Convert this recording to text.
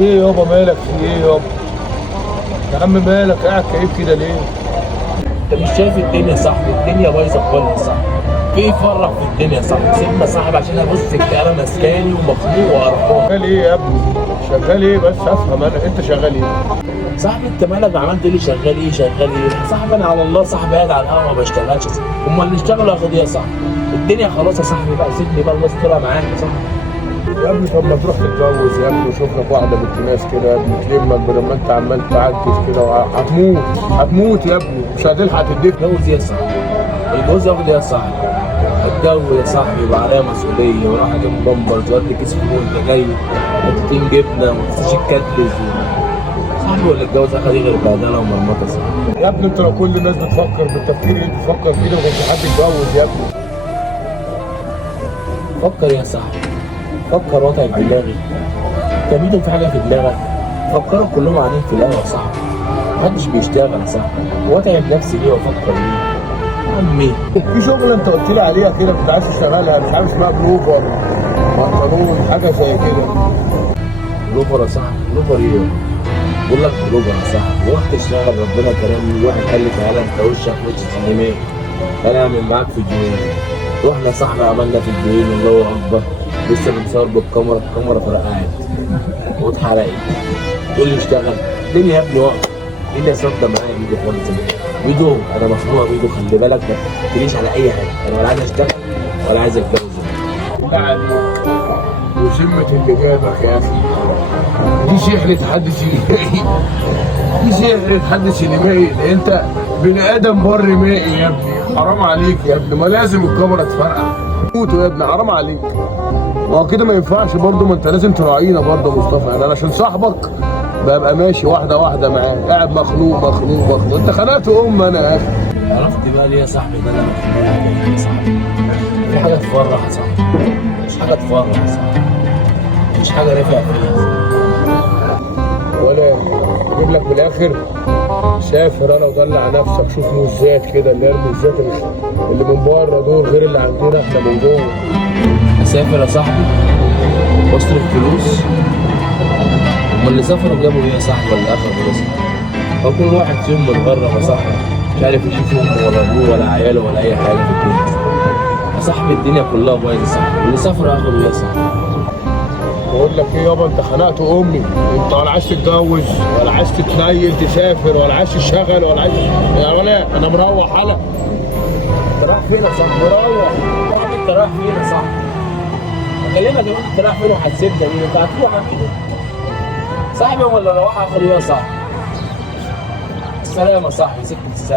ايه يابا مالك في ايه يابا؟ يا عم مالك قاعد كئيب كده ليه؟ انت مش شايف الدنيا يا صاحبي؟ الدنيا بايظه خالص يا صاحبي. في ايه فرح في الدنيا يا صاحبي؟ سيبنا يا صاحبي عشان ابص الكلام ماسكاني ومخنوق وقرفان. شغال ايه يا ابني؟ شغال ايه بس افهم انا، انت شغال ايه؟ صاحبي انت مالك عملت لي شغال ايه شغال ايه؟ صاحبي انا على الله صاحبي قاعد على القهوه ما بشتغلش. امال اللي اشتغل ياخد ايه يا صاحبي؟ الدنيا خلاص يا صاحبي بقى، سيبني بقى الناس طالعه معاك يا صاحبي. يا ابني طب ما تروح تتجوز يا ابني وشوف لك واحده بنت ناس كده يا ابني تلمك، بدل ما انت عمال تعجز كده هتموت هتموت يا ابني، مش هتلحق تديك. اتجوز ايه يا صاحبي؟ الجواز ياخد ايه يا صاحبي؟ اتجوز يا صاحبي يبقى عليا مسؤوليه واروح اجيب بامبرز وادي كيس فول وانت جاي حتتين جبنه وما تنساش الكاتبز صاحبي. ولا الجواز اخد ايه غير بهدله ومرمطه صاحبي؟ يا ابني انت لو كل الناس بتفكر بالتفكير اللي انت بتفكر فيه ده ما كانش حد يتجوز يا ابني. فكر يا صاحبي، فكر واتعب دماغي. انت بيدهم في حاجه في دماغك؟ فكروا كلهم قاعدين في القهوه يا صاحبي، محدش بيشتغل يا صاحبي. واتعب نفسي ليه وافكر ليه؟ يا عمي في شغله انت قلت لي عليها كده كنت عايز تشتغلها، مش عارف اسمها بلوفر بنطلون حاجه زي كده. بلوفر يا صاحبي؟ بلوفر ايه؟ بقول لك بلوفر يا صاحبي. رحت اشتغل ربنا كرمني، واحد قال لي تعالى انت وشك وش سينمائي انا اعمل معاك في جنيه. رحنا يا صاحبي عملنا في الجنيه الله اكبر، لسه بنصور بالكاميرا، الكاميرا فرقعت واتحرقت. تقول لي اشتغل الدنيا يا ابني واقفه. الدنيا صدى معايا بيدو خالص. بيدو انا مخنوقه بيدو، خلي بالك ما تقوليش على اي حاجه، انا ولا عايز اشتغل ولا عايز اتجوز. لا عليك وذمة اللي جابك يا اخي، دي شحنة حد سينمائي، دي شحنة حد سينمائي. انت بني ادم بر مائي يا ابني، حرام عليك يا ابني، ما لازم الكاميرا تفرقع. موتوا يا ابني حرام عليك. ما هو كده ما ينفعش برضه، ما انت لازم تراعينا برضه يا مصطفى. يعني انا عشان صاحبك ببقى ماشي واحده واحده معاك، قاعد مخنوق مخنوق مخنوق. انت خنقت انا يا اخي. عرفت بقى ليه يا صاحبي ان انا مخنوق يا صاحبي؟ في حاجه تفرح يا صاحبي، مش حاجه تفرح يا صاحبي، مش حاجه رافع فيها. ولا اجيب لك من الاخر، سافر انا ودلع نفسك، شوف موزات كده اللي هي الموزات اللي من بره دول غير اللي عندنا احنا من جوه. اسافر يا صاحبي واصرف فلوس؟ امال اللي سافروا جابوا ايه يا صاحبي ولا اخدوا رزق؟ هو كل واحد فيهم متغرب يا صاحبي، مش عارف يشوف امه ولا ابوه ولا عياله ولا اي حاجه في الدنيا يا صاحبي. الدنيا كلها بايظه يا صاحبي، اللي سافر اخدوا ايه يا صاحبي؟ بقول لك ايه يابا، انت خنقت امي. انت ولا عايز تتجوز ولا عايز تتنيل تسافر ولا عايز تشتغل ولا عايز يا ولا انا مروح حلق. انت رايح فين يا صاحبي؟ مروح. انت رايح فين يا صاحبي؟ اكلمك يا انت رايح فين وهتسيبني مين؟ انت هتروح صاحبي ولا اروح اخد ايه يا صاحبي؟ السلام يا صاحبي، سكت السلام.